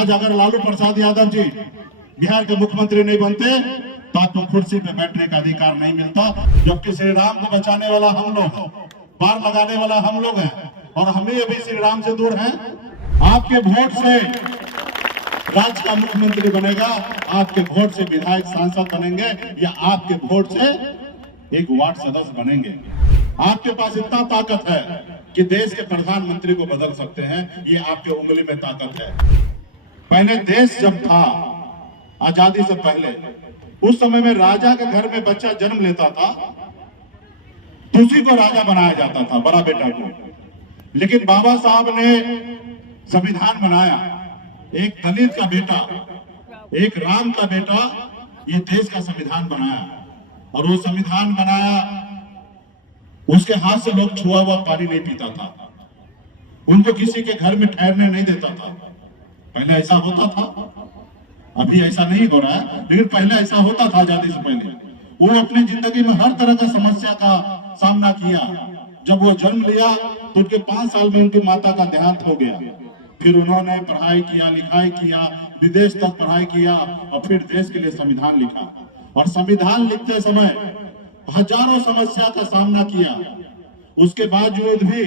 आज अगर लालू प्रसाद यादव जी बिहार के मुख्यमंत्री नहीं बनते तो आपको कुर्सी पे बैठने का अधिकार नहीं मिलता। जबकि श्री राम को बचाने वाला हम लोग हैं, पार लगाने वाला हम लोग हैं, और हमें अभी श्री राम से दूर हैं। आपके वोट से राज्य का मुख्यमंत्री बनेगा, आपके वोट से विधायक सांसद बनेंगे, या आपके वोट से एक वार्ड सदस्य बनेंगे। आपके पास इतना ताकत है कि देश के प्रधानमंत्री को बदल सकते हैं, ये आपके उंगली में ताकत है। पहले देश जब था आजादी से पहले, उस समय में राजा के घर में बच्चा जन्म लेता था तो उसी को राजा बनाया जाता था, बड़ा बेटा को। लेकिन बाबा साहब ने संविधान बनाया, एक दलित का बेटा, एक राम का बेटा, ये देश का संविधान बनाया। और वो संविधान बनाया, उसके हाथ से लोग छुआ हुआ पानी नहीं पीता था, उनको किसी के घर में ठहरने नहीं देता था। पहले ऐसा होता था, अभी ऐसा नहीं हो रहा है, लेकिन पहले ऐसा होता था। आजादी से पहले वो अपनी जिंदगी में हर तरह का समस्या का सामना किया। जब वो जन्म लिया तो उनके 5 साल में उनकी माता का देहांत हो गया। फिर उन्होंने पढ़ाई किया, लिखाई किया, विदेश तक पढ़ाई किया, और फिर देश के लिए संविधान लिखा। और संविधान लिखते समय हजारों समस्या का सामना किया। उसके बावजूद भी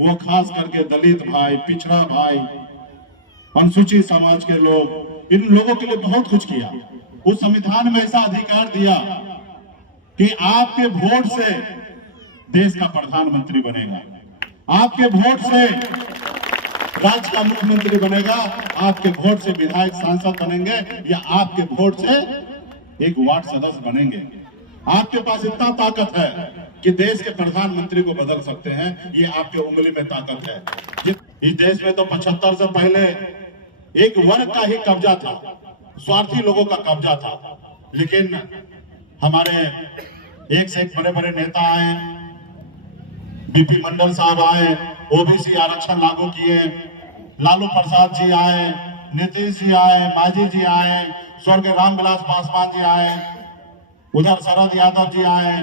वो खास करके दलित भाई, पिछड़ा भाई, अनुसूचित समाज के लोग, इन लोगों के लिए बहुत कुछ किया। उस संविधान में ऐसा अधिकार दिया कि आपके वोट से देश का प्रधानमंत्री बनेगा, आपके वोट से राज्य का मुख्यमंत्री बनेगा, आपके वोट से विधायक सांसद बनेंगे, या आपके वोट से एक वार्ड सदस्य बनेंगे। आपके पास इतना ताकत है कि देश के प्रधानमंत्री को बदल सकते हैं, ये आपके उंगली में ताकत है। इस देश में तो 75 से पहले एक वर्ग का ही कब्जा था, स्वार्थी लोगों का कब्जा था। लेकिन हमारे एक से एक बड़े बड़े नेता आए, बीपी मंडल साहब आए, ओबीसी आरक्षण लागू किए, लालू प्रसाद जी आए, नीतीश जी आए, मांझी जी आए, स्वर्गीय रामविलास पासवान जी आए, उधर शरद यादव जी आए,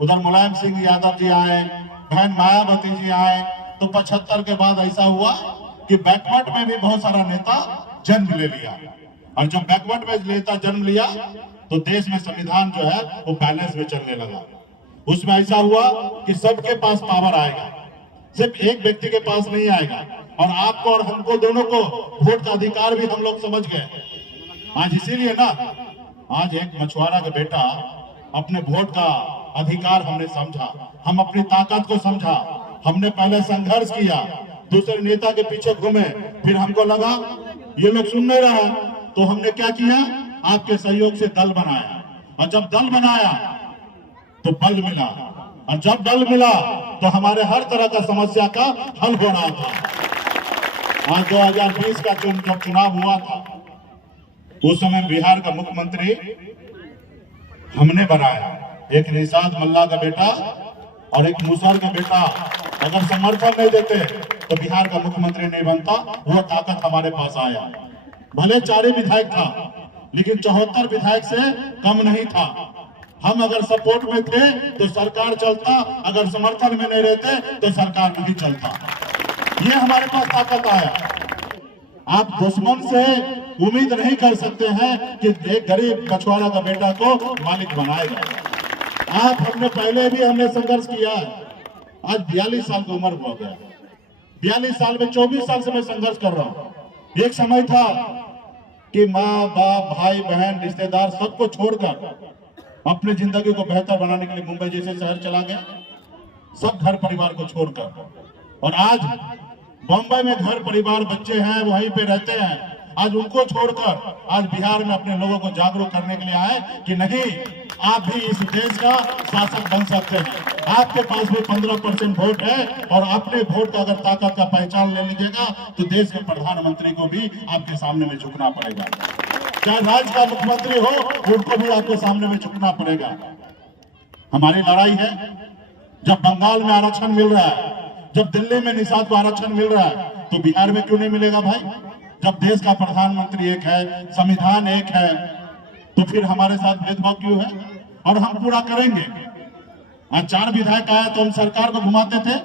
उधर मुलायम सिंह यादव जी आए, बहन मायावती जी आए। तो 75 के बाद ऐसा हुआ कि बैकवर्ड में भी बहुत सारा नेता जन्म ले लिया। और जब बैकवर्ड में नेता जन्म लिया तो देश में संविधान जो है वो बैलेंस में चलने लगा। उसमें ऐसा हुआ कि सबके पास पावर आएगा, सिर्फ एक व्यक्ति के पास नहीं आएगा। और आपको और हमको दोनों को वोट का अधिकार भी हम लोग समझ गए। आज इसीलिए ना, आज एक मछुआरा का बेटा अपने वोट का अधिकार हमने समझा, हम अपनी ताकत को समझा, हमने पहले संघर्ष किया, दूसरे नेता के पीछे घूमे, फिर हमको लगा ये लोग सुन नहीं रहा, तो हमने क्या किया, आपके सहयोग से दल बनाया। और जब दल बनाया तो बल मिला, और जब बल मिला तो हमारे हर तरह का समस्या का हल हो रहा था। आज 2020 का जब चुनाव हुआ था, उस समय बिहार का मुख्यमंत्री हमने बनाया, एक निषाद मल्ला का बेटा और एक मुसहर का बेटा। अगर समर्थन नहीं देते तो बिहार का मुख्यमंत्री नहीं बनता। वो ताकत हमारे पास आया। भले 4 विधायक था, लेकिन 74 विधायक से कम नहीं था। हम अगर सपोर्ट में थे तो सरकार चलता, अगर समर्थन में नहीं रहते तो सरकार नहीं चलता। ये हमारे पास ताकत आया। आप दुश्मन से उम्मीद नहीं कर सकते हैं कि एक गरीब मछुआरा का बेटा को मालिक बनाएगा। आप हमने पहले भी हमने संघर्ष किया है। आज 42 साल की उम्र हो गया, 42 साल में 24 साल से मैं संघर्ष कर रहा हूँ। एक समय था कि माँ बाप, भाई बहन, रिश्तेदार सबको छोड़कर अपनी जिंदगी को बेहतर बनाने के लिए मुंबई जैसे शहर चला गया, सब घर परिवार को छोड़कर। और आज बम्बई में घर परिवार, बच्चे हैं, वहीं पे रहते हैं। आज उनको छोड़कर आज बिहार में अपने लोगों को जागरूक करने के लिए आए कि नहीं, आप भी इस देश का शासक बन सकते हैं। आपके पास भी 15% वोट है, और अपने वोट का अगर ताकत का पहचान ले लीजिएगा तो देश के प्रधानमंत्री को भी आपके सामने में झुकना पड़ेगा। चाहे राज्य का मुख्यमंत्री हो, उनको भी आपके सामने में झुकना पड़ेगा। हमारी लड़ाई है। जब बंगाल में आरक्षण मिल रहा है, जब दिल्ली में निषाद को आरक्षण मिल रहा है, तो बिहार में क्यों नहीं मिलेगा भाई? जब देश का प्रधानमंत्री एक है, संविधान एक है, तो फिर हमारे साथ भेदभाव क्यों है? और हम पूरा करेंगे। आज 4 विधायक आए तो हम सरकार को घुमाते थे,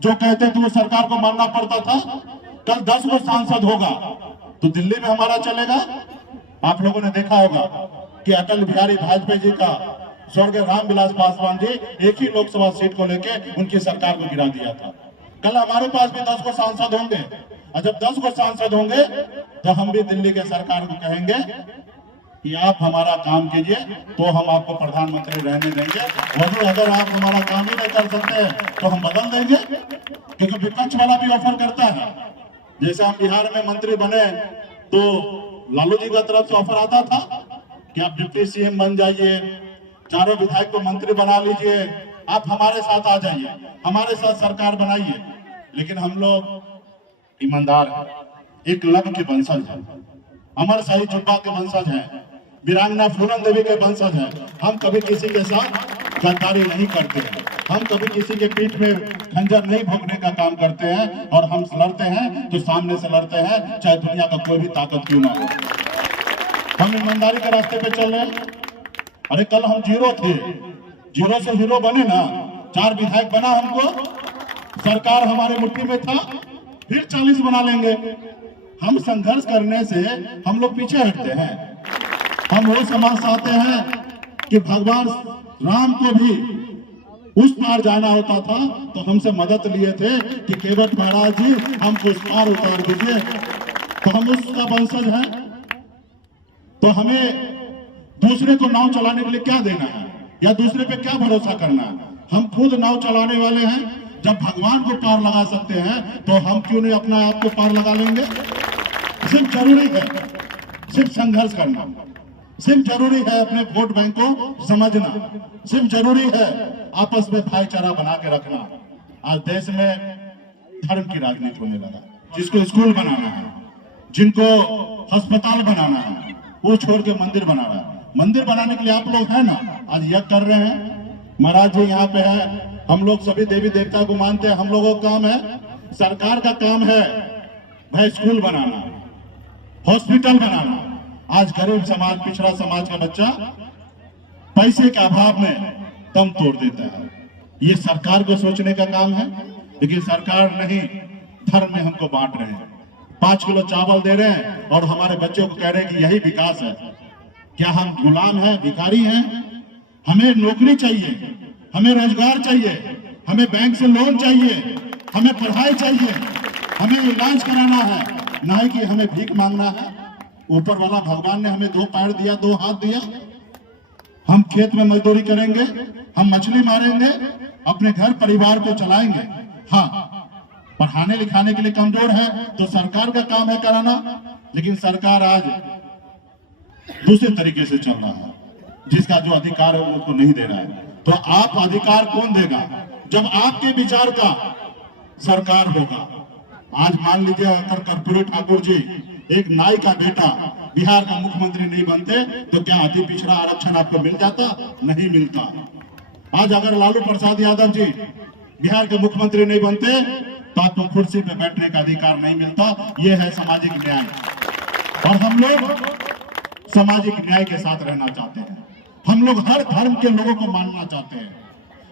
जो कहते थे वो सरकार को मानना पड़ता था। कल 10 को सांसद होगा, तो दिल्ली में हमारा चलेगा। आप लोगों ने देखा होगा कि अटल बिहारी वाजपेयी जी का स्वर्गीय रामविलास पासवान जी एक ही लोकसभा सीट को लेके उनकी सरकार को गिरा दिया था। कल हमारे पास भी 10 को सांसद होंगे, और जब 10 को सांसद होंगे तो हम भी दिल्ली के सरकार को कहेंगे कि आप हमारा काम कीजिए तो हम आपको प्रधानमंत्री रहने देंगे, वरना अगर आप हमारा काम ही नहीं कर सकते तो हम बदल देंगे। क्योंकि विपक्ष वाला भी ऑफर करता है। जैसे हम बिहार में मंत्री बने तो लालू जी का तरफ से ऑफर आता था कि आप डिप्टी सीएम बन जाइए, चारों विधायक को मंत्री बना लीजिए, आप हमारे साथ आ जाइए, हमारे साथ सरकार बनाइए। लेकिन हम लोग ईमानदार हैं, एक लव के वंशज हैं, अमर शाही जुब्बा के वंशज हैं, वीरांगना फूलन देवी के वंशज हैं। हम कभी किसी के साथ गद्दारी नहीं करते हैं, हम कभी किसी के पीठ में खंजर नहीं भोंकने का काम करते हैं, और हम लड़ते हैं तो सामने से लड़ते हैं, चाहे दुनिया का कोई भी ताकत क्यों ना हो। हम ईमानदारी के रास्ते पे चल रहे हैं। अरे कल हम जीरो थे, जीरो से हीरो बने ना, 4 विधायक बना हमको, सरकार हमारे मुट्ठी में था, फिर 40 बना लेंगे। हम संघर्ष करने से हम लोग पीछे हटते हैं। हम वो समाज चाहते हैं कि भगवान राम को भी उस पार जाना होता था तो हमसे मदद लिए थे कि केवट महाराज जी हमको उस पार उतार दीजिए। तो हम उसका वंशज हैं, तो हमें दूसरे को नाव चलाने के लिए क्या देना है या दूसरे पे क्या भरोसा करना है। हम खुद नाव चलाने वाले हैं। जब भगवान को पार लगा सकते हैं तो हम क्यों नहीं अपना आप को पार लगा लेंगे। सिर्फ जरूरी है सिर्फ संघर्ष करना, सिर्फ जरूरी है अपने वोट बैंक को समझना, सिर्फ जरूरी है आपस में भाईचारा बना के रखना। आज देश में धर्म की राजनीति होने लगा। जिसको स्कूल बनाना है, जिनको अस्पताल बनाना है, वो छोड़ के मंदिर बना रहा है। मंदिर बनाने के लिए आप लोग हैं ना, आज यज्ञ कर रहे हैं। महाराज जी यहाँ पे है, हम लोग सभी देवी देवता को मानते हैं। हम लोगों का काम है, सरकार का काम है भाई स्कूल बनाना, हॉस्पिटल बनाना। आज गरीब समाज, पिछड़ा समाज का बच्चा पैसे के अभाव में दम तोड़ देता है। ये सरकार को सोचने का काम है, लेकिन सरकार नहीं, धर्म में हमको बांट रहे हैं। 5 किलो चावल दे रहे हैं और हमारे बच्चों को कह रहे हैं कि यही विकास है। क्या हम गुलाम हैं, भिखारी हैं? हमें नौकरी चाहिए, हमें रोजगार चाहिए, हमें बैंक से लोन चाहिए, हमें पढ़ाई चाहिए, हमें इलाज कराना है, ना कि हमें भीख मांगना है। ऊपर वाला भगवान ने हमें 2 पैर दिया, 2 हाथ दिया। हम खेत में मजदूरी करेंगे, हम मछली मारेंगे, अपने घर परिवार को चलाएंगे। हाँ, पढ़ाने लिखाने के लिए कमजोर है तो सरकार का काम है कराना, लेकिन सरकार आज दूसरे तरीके से चल रहा है। जिसका जो अधिकार है उसको नहीं दे रहा है। तो आप अधिकार कौन देगा जब आपके विचार का सरकार होगा। आज मान लीजिए अगर कर्पूरी ठाकुर जी एक नाई का बेटा बिहार का मुख्यमंत्री नहीं बनते तो क्या अति पिछड़ा आरक्षण आपको मिल जाता? नहीं मिलता। आज अगर लालू प्रसाद यादव जी बिहार के मुख्यमंत्री नहीं बनते तो आपको कुर्सी पे बैठने का अधिकार नहीं मिलता। यह है सामाजिक न्याय, और हम लोग सामाजिक न्याय के साथ रहना चाहते हैं। हम लोग हर धर्म के लोगों को मानना चाहते हैं,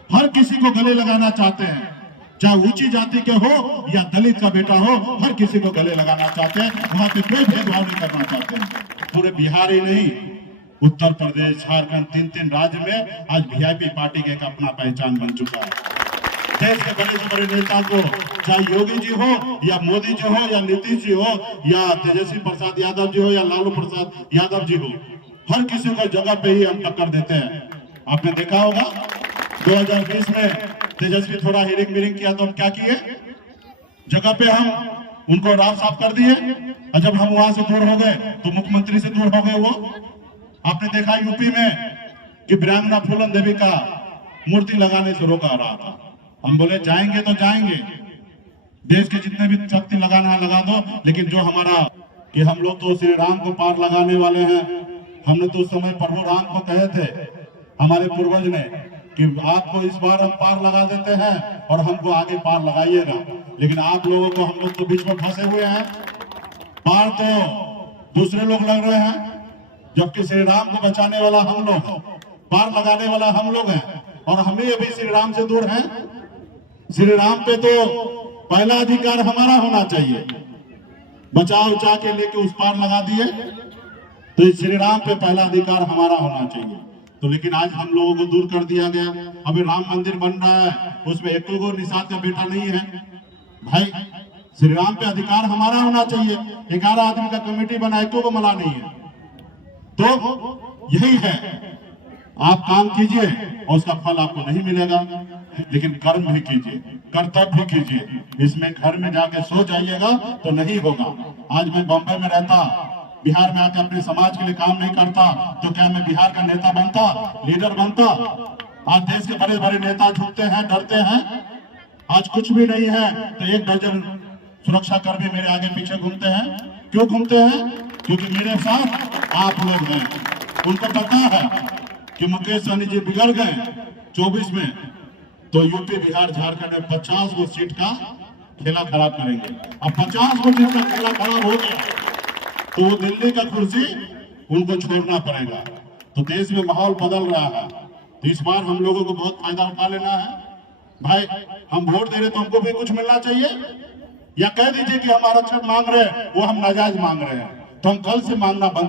हर किसी को गले लगाना चाहते हैं, चाहे ऊंची जाति के हो या दलित का बेटा हो, हर किसी को गले लगाना चाहते हैं। वहां पे कोई भेदभाव नहीं करना चाहते हैं। पूरे बिहार ही नहीं, उत्तर प्रदेश, झारखंड, 3 राज्य में आज वीआईपी पार्टी का एक अपना पहचान बन चुका है। देश के बड़े से बड़े नेता को, चाहे योगी जी हो या मोदी जी हो या नीतीश जी हो या तेजस्वी प्रसाद यादव जी हो या लालू प्रसाद यादव जी हो, हर किसी को जगह पे ही हम टक्कर देते हैं। आपने देखा होगा 2020 में तेजस्वी थोड़ा हिरिंग मिरिंग किया तो हम क्या किए, जगह पे हम उनको राह साफ कर दिए, और जब हम वहां से दूर हो गए तो मुख्यमंत्री से दूर हो गए वो। आपने देखा यूपी में कि वीरांगना फूलन देवी का मूर्ति लगाने से रोका रहा था। हम बोले जाएंगे तो जाएंगे, देश के जितने भी शक्ति लगाना है लगा दो, लेकिन जो हमारा कि हम लोग तो श्री राम को पार लगाने वाले हैं। हमने तो उस समय प्रभु राम को कहे थे हमारे पूर्वज ने कि आपको इस बार हम पार लगा देते हैं और हमको आगे पार लगाइएगा, लेकिन आप लोगों को, हम लोग तो बीच में फंसे हुए हैं। पार तो दूसरे लोग लग रहे हैं, जबकि श्री राम को बचाने वाला हम लोग, पार लगाने वाला हम लोग हैं, और हमें अभी श्री राम से दूर हैं। श्री राम पे तो पहला अधिकार हमारा होना चाहिए। बचा उचा के लेके उस पार लगा दिए। तो इस श्री राम पे पहला अधिकार हमारा होना चाहिए। तो लेकिन आज हम लोगों को दूर कर दिया गया। अभी राम मंदिर बन रहा है, उसमें एक को निषाद का बेटा नहीं है। भाई श्री राम पे अधिकार हमारा होना चाहिए। 11 आदमी का कमेटी बना, एक को मला नहीं है। तो यही है, आप काम कीजिए और उसका फल आपको नहीं मिलेगा, लेकिन कर्म भी कीजिए, कर्तव्य भी कीजिए। इसमें घर में जाके सो जाइएगा तो नहीं होगा। आज मैं बॉम्बे में रहता, बिहार में आकर अपने समाज के लिए काम नहीं करता, तो क्या मैं बिहार का नेता बनता, लीडर बनता? आज देश के बड़े बड़े नेता झुकते हैं, डरते हैं। आज कुछ भी नहीं है तो 1 दर्जन सुरक्षा कर्मी मेरे आगे पीछे घूमते हैं। क्यों घूमते हैं? क्योंकि मेरे साथ आप लोग हैं। उनको पता है कि मुकेश सहनी जी बिगड़ गए 24 में, तो यूपी बिहार झारखंड में 50 गो सीट का खेला खराब करेंगे। अब 50 गो सीट का खेला खराब हो गया तो वो दिल्ली का कुर्सी उनको छोड़ना पड़ेगा। तो देश में माहौल बदल रहा है, तो इस बार हम लोगों को बहुत फायदा उठा लेना है। भाई हम वोट दे रहे तो हमको भी कुछ मिलना चाहिए, या कह दीजिए कि हम आरक्षण मांग रहे हैं वो हम नाजायज मांग रहे हैं, तो हम कल से मांगना बंद